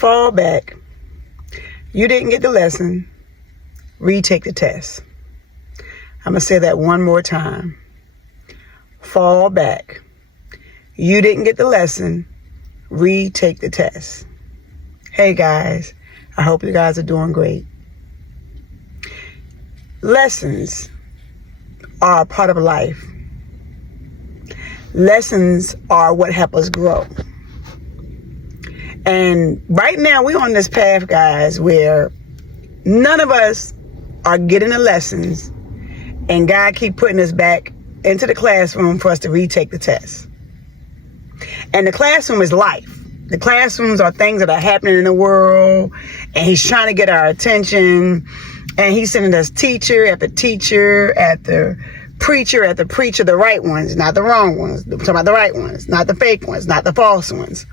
fall back. You didn't get the lesson. Retake the test. I'm going to say that one more time. Fall back. You didn't get the lesson. Retake the test. Hey guys, I hope you guys are doing great. Lessons are a part of life. Lessons are what help us grow. And right now we're on this path, guys, where none of us are getting the lessons, and God keep putting us back into the classroom for us to retake the test. And the classroom is life. The classrooms are things that are happening in the world, and he's trying to get our attention, and he's sending us teacher after teacher after preacher after preacher, the right ones, not the wrong ones. I'm talking about the right ones, not the fake ones, not the false ones,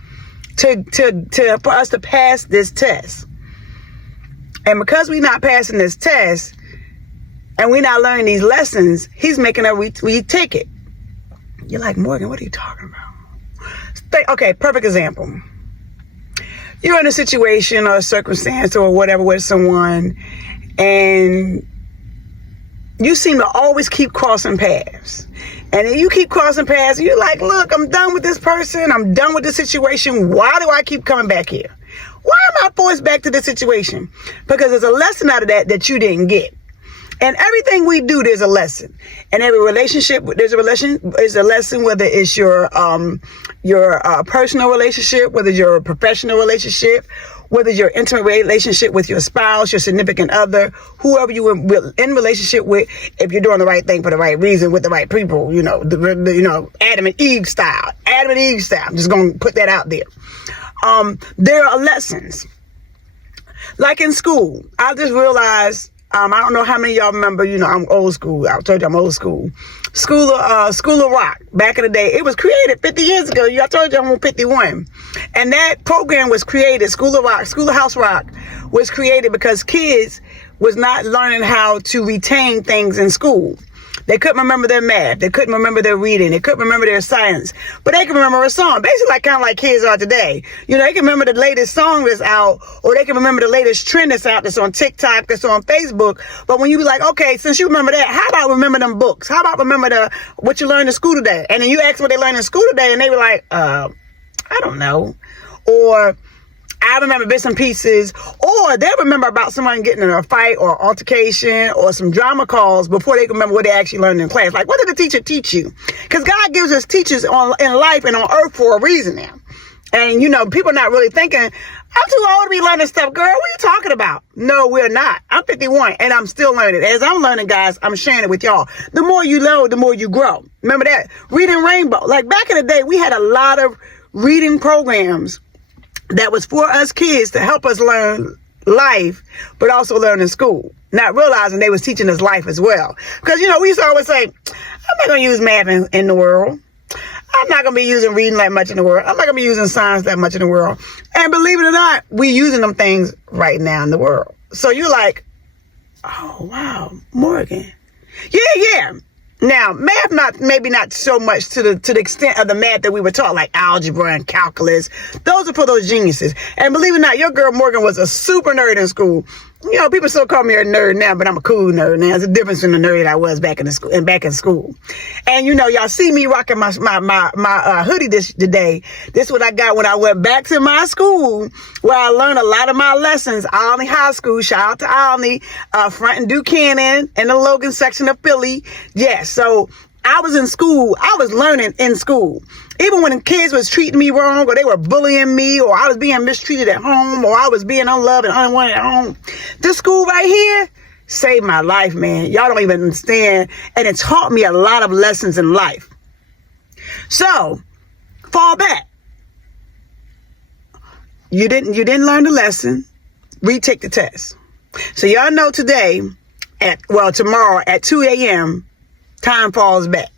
for us to pass this test. And because we're not passing this test and we're not learning these lessons, he's making us retake it. You're like, Morgan, what are you talking about? Okay, perfect example. You're in a situation or a circumstance or whatever with someone, and you seem to always keep crossing paths. And then you keep crossing paths, and you're like, look, I'm done with this person. I'm done with this situation. Why do I keep coming back here? Why am I forced back to this situation? Because there's a lesson out of that you didn't get. And everything we do, there's a lesson. And every relationship, there's a lesson, whether it's your personal relationship, whether it's your professional relationship, whether it's your intimate relationship with your spouse, your significant other, whoever you were in relationship with, if you're doing the right thing for the right reason with the right people, Adam and Eve style. Adam and Eve style. I'm just going to put that out there. There are lessons. Like in school, I just realized, I don't know how many of y'all remember, I'm old school. I told you I'm old school. School of Rock. Back in the day, it was created 50 years ago. I told you I'm 51. And that program was created, School of House Rock was created because kids was not learning how to retain things in school. They couldn't remember their math. They couldn't remember their reading. They couldn't remember their science. But they can remember a song. Basically, kind of like kids are today. They can remember the latest song that's out, or they can remember the latest trend that's out, that's on TikTok, that's on Facebook. But when you be like, okay, since you remember that, how about remember them books? How about remember what you learned in school today? And then you ask what they learned in school today, and they were like, I don't know. Or I remember bits and pieces, or they remember about someone getting in a fight or altercation or some drama calls before they can remember what they actually learned in class. Like, what did the teacher teach you? Because God gives us teachers in life and on earth for a reason now. And, people are not really thinking, I'm too old to be learning stuff, girl. What are you talking about? No, we're not. I'm 51 and I'm still learning. As I'm learning, guys, I'm sharing it with y'all. The more you learn, the more you grow. Remember that? Reading Rainbow. Like back in the day, we had a lot of reading programs that was for us kids to help us learn life, but also learn in school. Not realizing they was teaching us life as well. Because, we used to always say, I'm not going to use math in the world. I'm not going to be using reading that much in the world. I'm not going to be using science that much in the world. And believe it or not, we're using them things right now in the world. So you're like, oh, wow, Morgan. Yeah. Now, math maybe not so much to the extent of the math that we were taught, like algebra and calculus. Those are for those geniuses. And believe it or not, your girl Morgan was a super nerd in school. People still call me a nerd now, but I'm a cool nerd now. There's a difference in the nerd I was back in school. And y'all see me rocking my hoodie today. This is what I got when I went back to my school, where I learned a lot of my lessons. Olney High School, shout out to Olney, front in Buchanan, in the Logan section of Philly. Yes, so I was in school. I was learning in school. Even when kids was treating me wrong, or they were bullying me, or I was being mistreated at home, or I was being unloved and unwanted at home, this school right here saved my life, man. Y'all don't even understand. And it taught me a lot of lessons in life. So, fall back. You didn't learn the lesson. Retake the test. So y'all know tomorrow at 2 a.m., time falls back.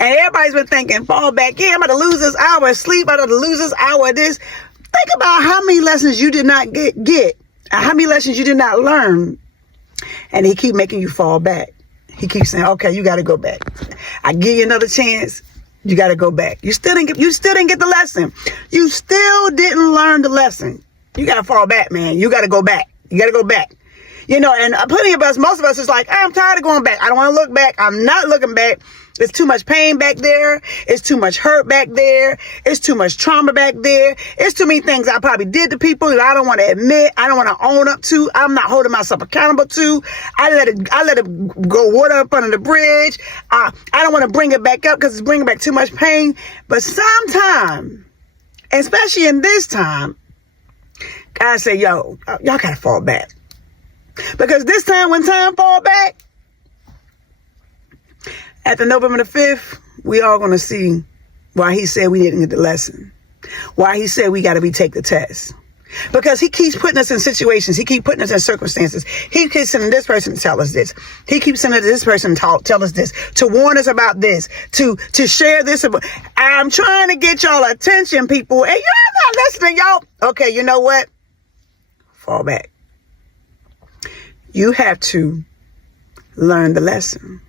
And everybody's been thinking, fall back. Yeah, I'm about to lose this hour of sleep. I'm about to lose this hour of this. Think about how many lessons you did not get. How many lessons you did not learn. And he keep making you fall back. He keeps saying, okay, you got to go back. I give you another chance. You got to go back. You still didn't get the lesson. You still didn't learn the lesson. You got to fall back, man. You got to go back. You got to go back. And plenty of us, most of us is like, I'm tired of going back. I don't want to look back. I'm not looking back. There's too much pain back there. It's too much hurt back there. It's too much trauma back there. It's too many things I probably did to people that I don't want to admit. I don't want to own up to. I'm not holding myself accountable to. I let it go water up under the bridge. I don't want to bring it back up because it's bringing back too much pain. But sometime, especially in this time, God say, y'all got to fall back. Because this time, when time fall back, after November the 5th, we all going to see why he said we didn't get the lesson. Why he said we got to retake the test. Because he keeps putting us in situations. He keeps putting us in circumstances. He keeps sending this person to tell us this. He keeps sending this person to tell us this, to warn us about this, to share this. I'm trying to get y'all attention, people, and y'all not listening, y'all. Okay, you know what? Fall back. You have to learn the lesson.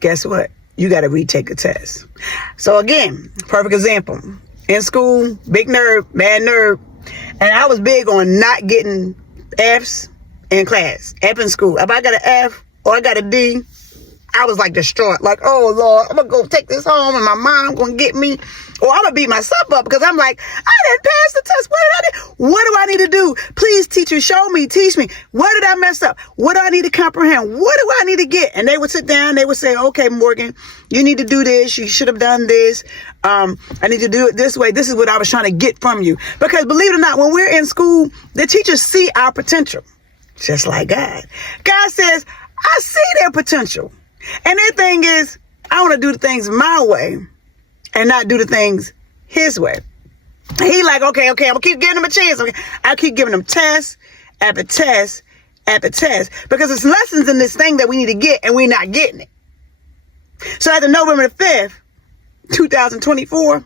Guess what? You got to retake the test. So again, perfect example. In school, big nerd, bad nerd. And I was big on not getting F's in class. F in school. If I got an F or I got a D, I was like distraught. Like, oh Lord, I'm going to go take this home and my mom going to get me. Or I'm going to beat myself up because I'm like, I didn't pass the test. What did I do? What do I need to do? Please, teacher, show me, teach me. What did I mess up? What do I need to comprehend? What do I need to get? And they would sit down. They would say, okay, Morgan, you need to do this. You should have done this. I need to do it this way. This is what I was trying to get from you. Because believe it or not, when we're in school, the teachers see our potential. Just like God. God says, I see their potential. And their thing is, I want to do the things my way and not do the things his way. And he like, okay, I'm going to keep giving them a chance. Okay. I'll keep giving them test after test after test because it's lessons in this thing that we need to get and we're not getting it. So after November the 5th, 2024,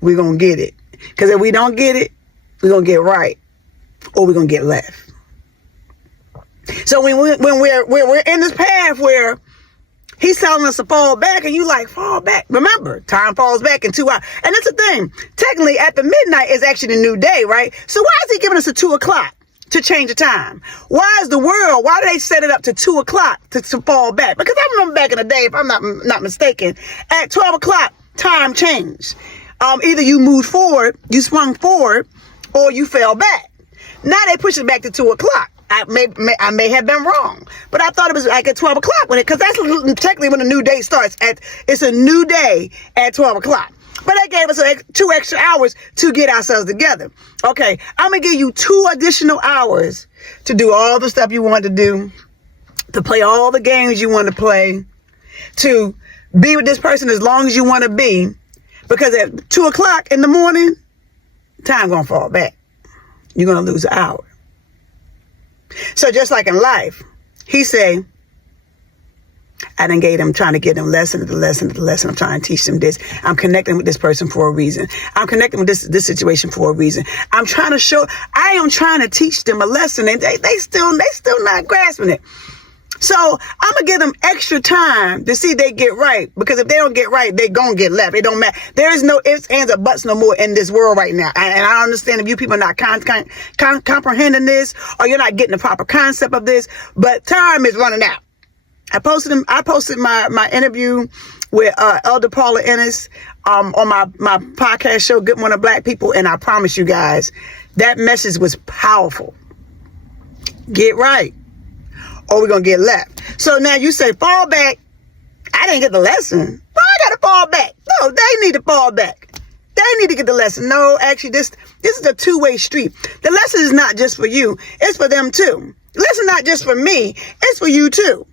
we're going to get it. Because if we don't get it, we're going to get right or we're going to get left. So when we're in this path where he's telling us to fall back and you like, fall back. Remember, time falls back in 2 hours. And that's the thing. Technically, at the midnight is actually the new day, right? So why is he giving us a 2 o'clock to change the time? Why do they set it up to 2 o'clock to fall back? Because I remember back in the day, if I'm not mistaken, at 12 o'clock, time changed. Either you moved forward, you swung forward, or you fell back. Now they push it back to 2 o'clock. I may have been wrong, but I thought it was like at 12 o'clock because that's technically when a new day starts. It's a new day at 12 o'clock. But they gave us 2 extra hours to get ourselves together. Okay, I'm going to give you 2 additional hours to do all the stuff you want to do, to play all the games you want to play, to be with this person as long as you want to be, because at 2 o'clock in the morning, time going to fall back. You're going to lose an hour. So just like in life, he say, I done gave them, trying to get them lesson to the lesson to the lesson. I'm trying to teach them this. I'm connecting with this person for a reason. I'm connecting with this situation for a reason. I am trying to teach them a lesson and they still not grasping it. So I'm going to give them extra time to see if they get right. Because if they don't get right, they going to get left. It don't matter. There is no ifs, ands, or buts no more in this world right now. And I understand if you people are not comprehending this or you're not getting the proper concept of this, but time is running out. I posted my interview with Elder Paula Ennis on my podcast show, Good Morning Black People. And I promise you guys, that message was powerful. Get right, or we're going to get left. So now you say, fall back. I didn't get the lesson. Why I got to fall back? No, they need to fall back. They need to get the lesson. No, actually, this is a two-way street. The lesson is not just for you. It's for them, too. The lesson not just for me. It's for you, too.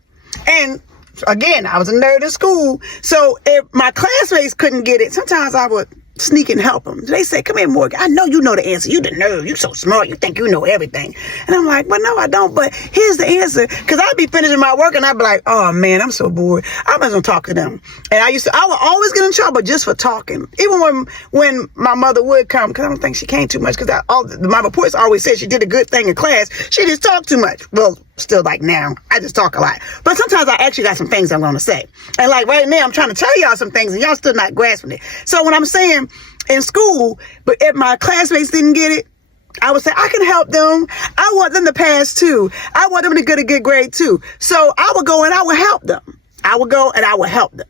And again, I was a nerd in school. So if my classmates couldn't get it, sometimes I would sneak and help them. They say, come here, Morgan. I know you know the answer. You the nerd. You so smart. You think you know everything. And I'm like, well, no, I don't. But here's the answer. Because I'd be finishing my work and I'd be like, oh, man, I'm so bored. I might as well talk to them. And I would always get in trouble just for talking. Even when my mother would come, because I don't think she came too much, because my reports always said she did a good thing in class. She just talked too much. Well, still like now, I just talk a lot. But sometimes I actually got some things I'm going to say. And like right now, I'm trying to tell y'all some things and y'all still not grasping it. So when I'm saying in school, but if my classmates didn't get it, I would say, I can help them. I want them to pass too. I want them to get a good grade too. So I would go and I would help them. I would go and I would help them.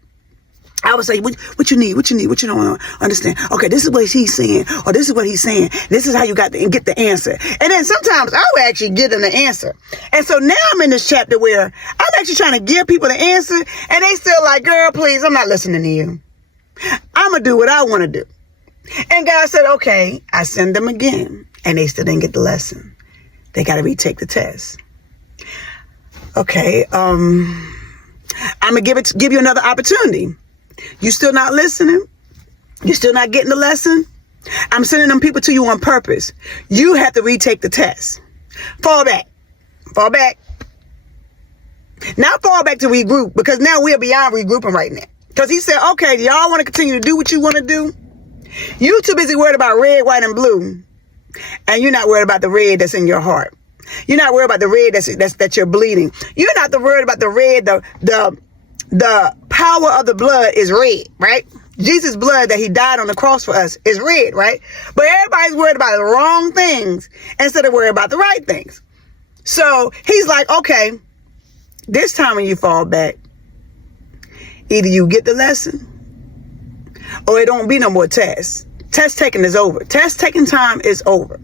I would say, what you need, what you don't understand. Okay, this is what he's saying, or this is what he's saying. This is how you got to get the answer. And then sometimes I would actually give them the answer. And so now I'm in this chapter where I'm actually trying to give people the answer, and they still like, girl, please, I'm not listening to you. I'm going to do what I want to do. And God said, okay, I send them again, and they still didn't get the lesson. They got to retake the test. Okay, I'm going to give you another opportunity. You still not listening? You still not getting the lesson? I'm sending them people to you on purpose. You have to retake the test. Fall back. Fall back. Not fall back to regroup, because now we're beyond regrouping right now. Because he said, okay, do y'all want to continue to do what you want to do? You too busy worried about red, white, and blue. And you're not worried about the red that's in your heart. You're not worried about the red that you're bleeding. You're not worried about the red, the power of the blood is red, right? Jesus' blood that he died on the cross for us is red, right? But everybody's worried about the wrong things instead of worried about the right things. So he's like, okay, this time when you fall back, either you get the lesson or it don't be no more tests. Test taking is over. Test taking time is over.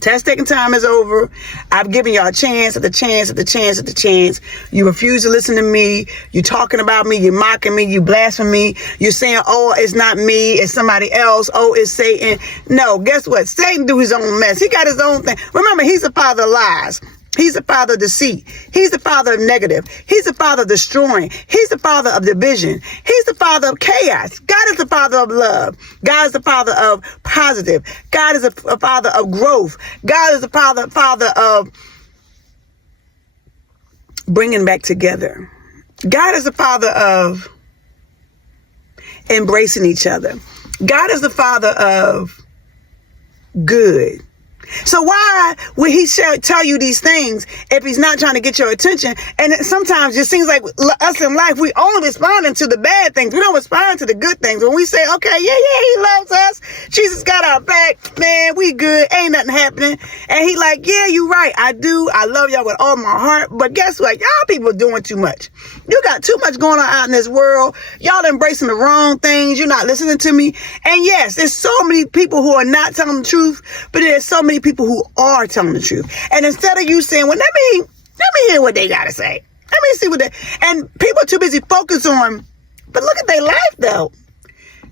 Test taking time is over. I've given y'all a chance at the chance at the chance at the chance. You refuse to listen to me. You're talking about me. You're mocking me. You blaspheme me. You're saying, oh, it's not me. It's somebody else. Oh, it's Satan. No, guess what? Satan do his own mess. He got his own thing. Remember, he's the father of lies. He's the father of deceit. He's the father of negative. He's the father of destroying. He's the father of division. He's the father of chaos. God is the father of love. God is the father of positive. God is a father of growth. God is the father of bringing back together. God is the father of embracing each other. God is the father of good. So why would he tell you these things if he's not trying to get your attention? And it sometimes just seems like us in life, we only responding to the bad things. We don't respond to the good things. When we say, okay, yeah, he loves us. Jesus got our back. Man, we good. Ain't nothing happening. And he like, yeah, you right. I do. I love y'all with all my heart. But guess what? Y'all people doing too much. You got too much going on out in this world. Y'all embracing the wrong things. You're not listening to me. And yes, there's so many people who are not telling the truth, but there's so many people who are telling the truth. And instead of you saying, well, let me hear what they got to say. Let me see what and people are too busy focused on, but look at their life though.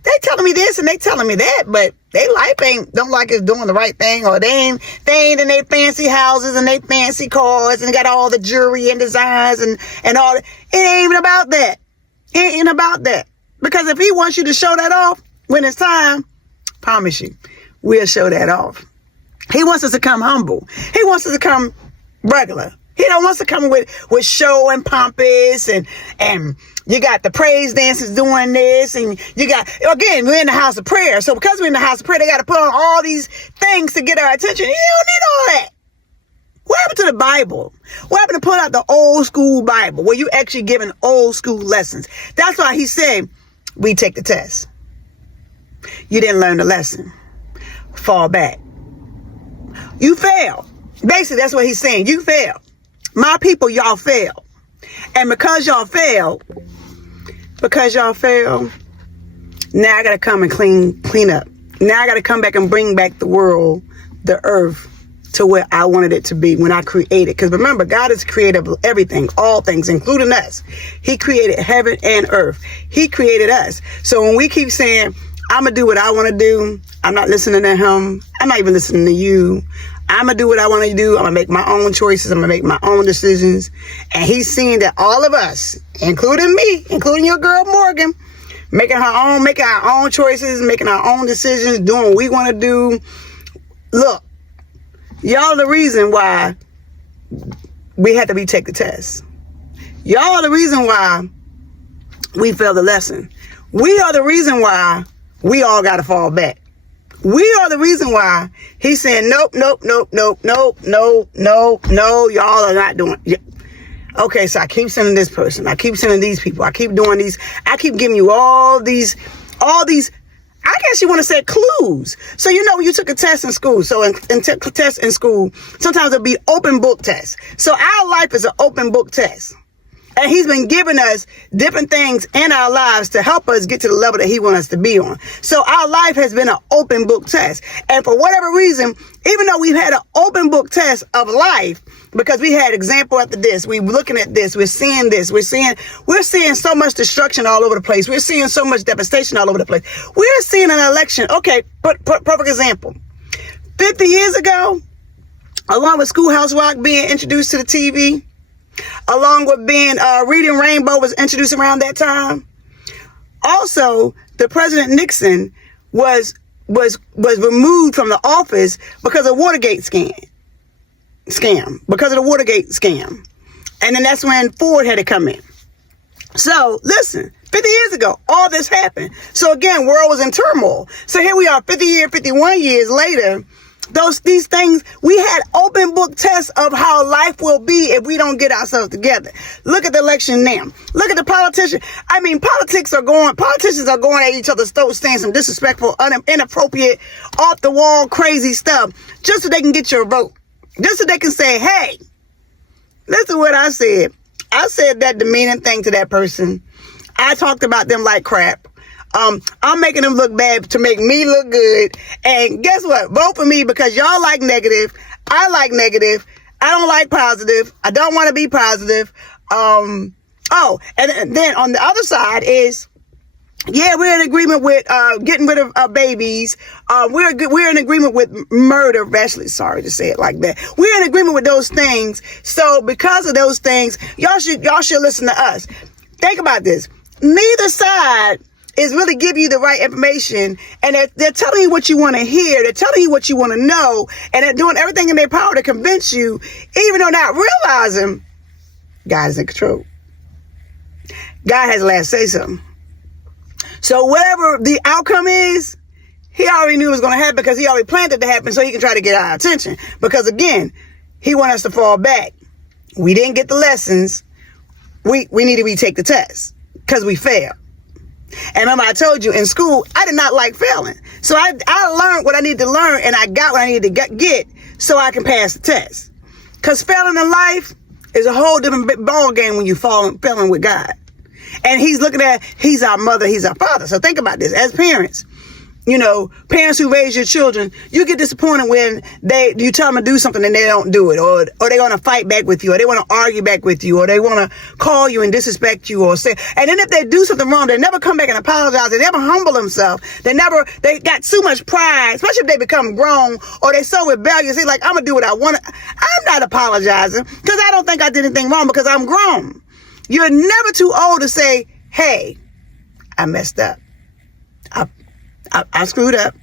They telling me this and they telling me that, but their life don't like it's doing the right thing, or they ain't in their fancy houses and they fancy cars and got all the jewelry and designs and all that. It ain't even about that. It ain't about that. Because if he wants you to show that off when it's time, promise you, we'll show that off. He wants us to come humble. He wants us to come regular. He don't want us to come with show and pompous and you got the praise dancers doing this, and you got, again, we're in the house of prayer. So because we're in the house of prayer, they got to put on all these things to get our attention. You don't need all that. What happened to the Bible? What happened to put out the old school Bible where you actually giving old school lessons? That's why he said, we take the test. You didn't learn the lesson. Fall back. You fail. Basically, that's what he's saying. You fail. My people, y'all fail. And because y'all fail, now I got to come and clean up. Now I got to come back and bring back the world, the earth, to where I wanted it to be when I created. Because remember, God is creator of everything, all things, including us. He created heaven and earth. He created us. So when we keep saying, I'm going to do what I want to do, I'm not listening to him, I'm not even listening to you, I'm going to do what I want to do, I'm going to make my own choices, I'm going to make my own decisions. And he's seeing that all of us, including me, including your girl Morgan, making our own choices, making our own decisions, doing what we want to do. Look, y'all are the reason why we had to retake the test. Y'all are the reason why we failed the lesson. We are the reason why we all got to fall back. We are the reason why he's saying, nope, nope, nope, nope, nope, no, no, no, y'all are not doing it. Okay, so I keep sending this person. I keep sending these people. I keep doing these. I keep giving you all these, I guess you want to say clues. So, when you took a test in school, so in tests in school, sometimes it'll be open book tests. So our life is an open book test. And he's been giving us different things in our lives to help us get to the level that he wants us to be on. So our life has been an open book test. And for whatever reason, even though we've had an open book test of life, because we had example after this, we're looking at this, we're seeing this, we're seeing so much destruction all over the place. We're seeing so much devastation all over the place. We're seeing an election. Okay, perfect example. 50 years ago, along with Schoolhouse Rock being introduced to the TV, along with being Reading Rainbow was introduced around that time. Also, the President Nixon was removed from the office because of Watergate scam. Because of the Watergate scam. And then that's when Ford had to come in. So listen, 50 years ago, all this happened. So again, world was in turmoil. So here we are 51 years later. These things, we had open book tests of how life will be if we don't get ourselves together. Look at the election now. Look at the politicians. I mean, politicians are going at each other's throats, saying some disrespectful, inappropriate, off the wall, crazy stuff, just so they can get your vote. Just so they can say, hey, listen to what I said. I said that demeaning thing to that person. I talked about them like crap. I'm making them look bad to make me look good. And guess what? Vote for me because y'all like negative. I like negative. I don't like positive. I don't want to be positive. And then on the other side is, yeah, we're in agreement with getting rid of babies. We're in agreement with murder. Actually, sorry to say it like that. We're in agreement with those things. So because of those things, y'all should listen to us. Think about this. Neither side is really giving you the right information, and they're telling you what you want to hear. They're telling you what you want to know, and they're doing everything in their power to convince you, even though not realizing God is in control. God has the last say something. So whatever the outcome is, he already knew it was going to happen because he already planned it to happen so he can try to get our attention. Because again, he wants us to fall back. We didn't get the lessons. We need to retake the test because we failed. And remember, I told you in school, I did not like failing. So I learned what I needed to learn, and I got what I needed to get so I can pass the test. Because failing in life is a whole different ball game when you failing with God. And he's our mother, he's our father. So think about this. As parents, parents who raise your children, you get disappointed when you tell them to do something and they don't do it, or they're going to fight back with you, or they want to argue back with you, or they want to call you and disrespect you, or say, and then if they do something wrong, they never come back and apologize. They never humble themselves. They got too much pride, especially if they become grown, or they're so rebellious. They're like, I'm going to do what I want. I'm not apologizing because I don't think I did anything wrong because I'm grown. You're never too old to say, hey, I messed up. I screwed up.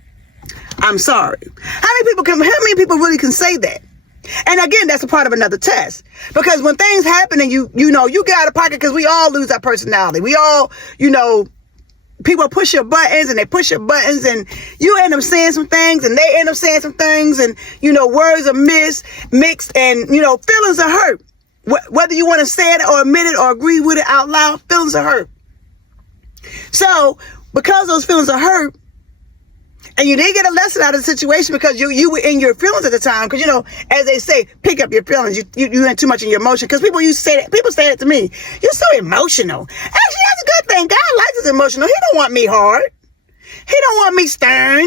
I'm sorry. How many people really can say that? And again, that's a part of another test. Because when things happen and you get out of pocket, because we all lose our personality. We all, people push your buttons and they push your buttons and you end up saying some things and they end up saying some things and, words are mixed and, feelings are hurt. Whether you want to say it or admit it or agree with it out loud, feelings are hurt. So because those feelings are hurt, and you didn't get a lesson out of the situation because you were in your feelings at the time. Because, as they say, pick up your feelings. You went too much in your emotion. Because people used to say that. People say that to me. You're so emotional. Actually, that's a good thing. God likes us emotional. He don't want me hard. He don't want me stern.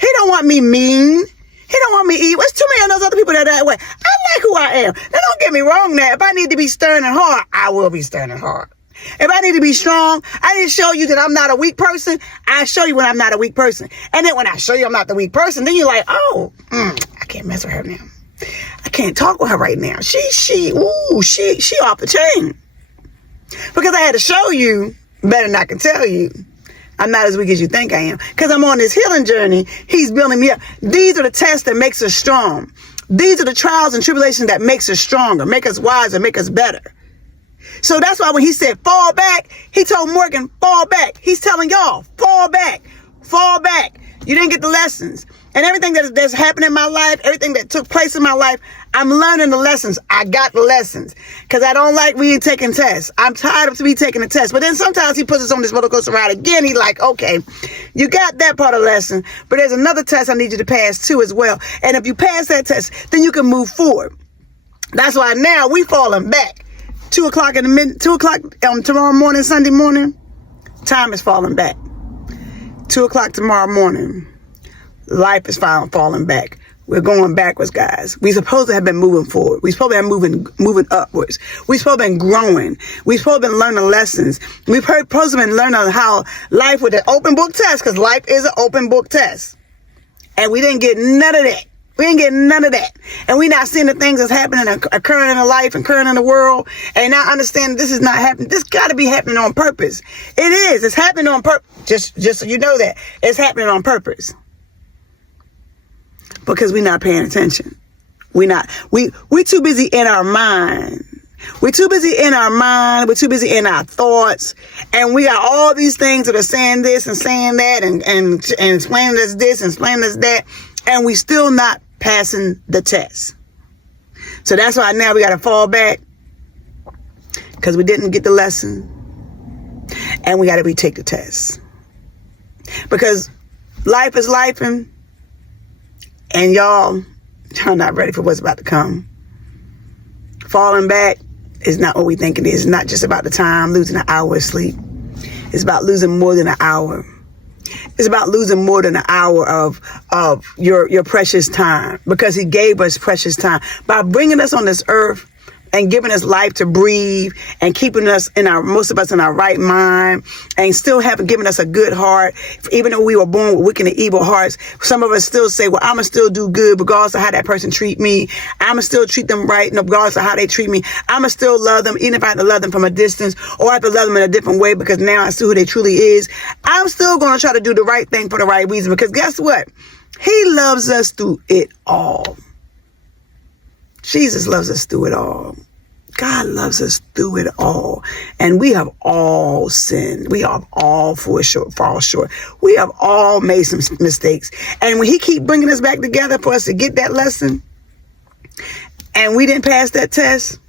He don't want me mean. He don't want me evil. There's too many of those other people that are that way. I like who I am. Now, don't get me wrong now. If I need to be stern and hard, I will be stern and hard. If I need to be strong, I need to show you that I'm not a weak person. I show you when I'm not a weak person. And then when I show you I'm not the weak person, then you're like, oh, I can't mess with her now. I can't talk with her right now. She off the chain. Because I had to show you better than I can tell you. I'm not as weak as you think I am. Because I'm on this healing journey. He's building me up. These are the tests that makes us strong. These are the trials and tribulations that makes us stronger, make us wiser, make us better. So that's why when he said fall back, he told Morgan, fall back. He's telling y'all, fall back, fall back. You didn't get the lessons. And everything that's happened in my life, everything that took place in my life, I'm learning the lessons. I got the lessons. Because I don't like taking tests. I'm tired of taking a test. But then sometimes he puts us on this roller coaster ride again. He's like, okay, you got that part of the lesson, but there's another test I need you to pass too as well. And if you pass that test, then you can move forward. That's why now we falling back. 2 o'clock tomorrow morning, Sunday morning, time is falling back. 2 o'clock tomorrow morning, life is falling back. We're going backwards, guys. We're supposed to have been moving forward. We're supposed to have moving upwards. We're supposed to have been growing. We're supposed to have been learning lessons. We're supposed to have been learning how life with an open book test, because life is an open book test. And we didn't get none of that. We didn't get none of that. And we're not seeing the things that's happening, occurring in the life, occurring in the world, and not understanding this is not happening. This got to be happening on purpose. It is. It's happening on purpose. Just so you know that. It's happening on purpose. Because we're not paying attention. We're too busy in our mind. We're too busy in our mind. We're too busy in our thoughts. And we got all these things that are saying this and saying that and explaining us this and explaining us that. And we still not passing the test. So that's why now we got to fall back. Because we didn't get the lesson. And we got to retake the test. Because life is lifing. And y'all not ready for what's about to come. Falling back is not what we think it is. It's not just about the time, losing an hour of sleep. It's about losing more than an hour. It's about losing more than an hour of your precious time, because he gave us precious time by bringing us on this earth and giving us life to breathe and keeping us most of us in our right mind, and still giving us a good heart. Even though we were born with wicked and evil hearts, some of us still say, well, I'ma still do good regardless of how that person treat me. I'ma still treat them right regardless of how they treat me. I'ma still love them, even if I have to love them from a distance, or I have to love them in a different way, because now I see who they truly is. I'm still going to try to do the right thing for the right reason, because guess what? He loves us through it all. Jesus loves us through it all. God loves us through it all. And we have all sinned. We have all fall short. We have all made some mistakes. And when he keep bringing us back together for us to get that lesson, and we didn't pass that test,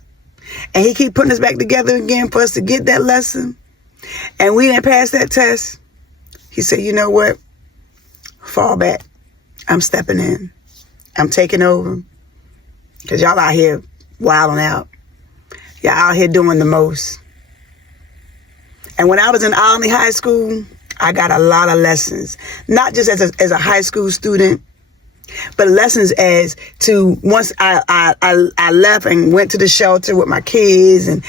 and he keep putting us back together again for us to get that lesson, and we didn't pass that test, he said, you know what? Fall back. I'm stepping in. I'm taking over. Because y'all out here wilding out. Y'all out here doing the most. And when I was in Albany High School, I got a lot of lessons. Not just as a high school student, but lessons as to once I left and went to the shelter with my kids and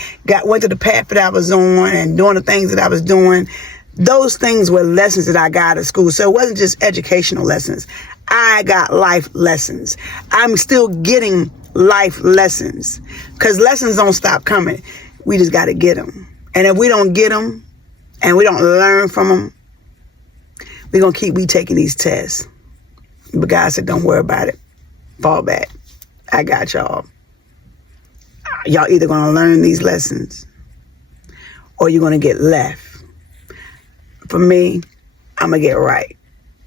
went to the path that I was on and doing the things that I was doing. Those things were lessons that I got at school. So it wasn't just educational lessons. I got life lessons. I'm still getting life lessons, because lessons don't stop coming. We just got to get them. And if we don't get them and we don't learn from them, we're going to keep retaking these tests. But God said, don't worry about it. Fall back. I got y'all. Y'all either going to learn these lessons or you're going to get left. For me, I'm going to get right,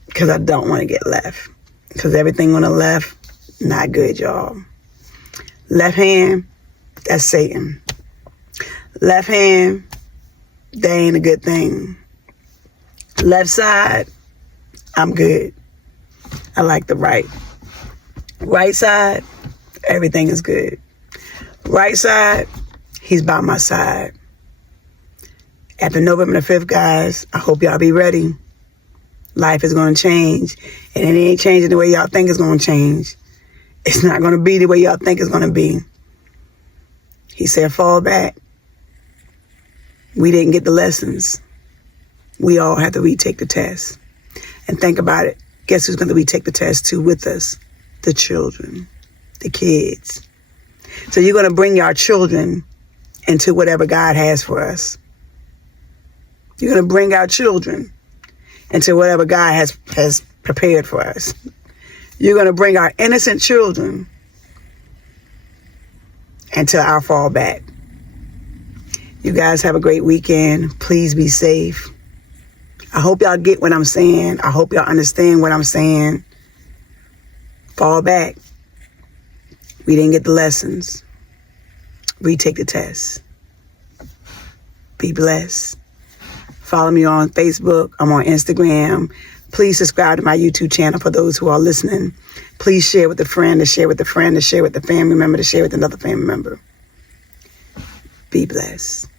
because I don't want to get left. Because everything on the left, not good, y'all. Left hand, that's Satan. Left hand, that ain't a good thing. Left side, I'm good. I like the right. Right side, everything is good. Right side, he's by my side. After November the 5th, guys, I hope y'all be ready. Life is going to change. And it ain't changing the way y'all think it's going to change. It's not going to be the way y'all think it's going to be. He said, fall back. We didn't get the lessons. We all have to retake the test. And think about it. Guess who's going to retake the test too with us? The children, the kids. So you're going to bring your children into whatever God has for us. You're going to bring our children into whatever God has prepared for us. You're going to bring our innocent children into our fallback. You guys have a great weekend. Please be safe. I hope y'all get what I'm saying. I hope y'all understand what I'm saying. Fall back. We didn't get the lessons. Retake the test. Be blessed. Follow me on Facebook. I'm on Instagram. Please subscribe to my YouTube channel for those who are listening. Please share with a friend, to share with a friend, to share with a family member, to share with another family member. Be blessed.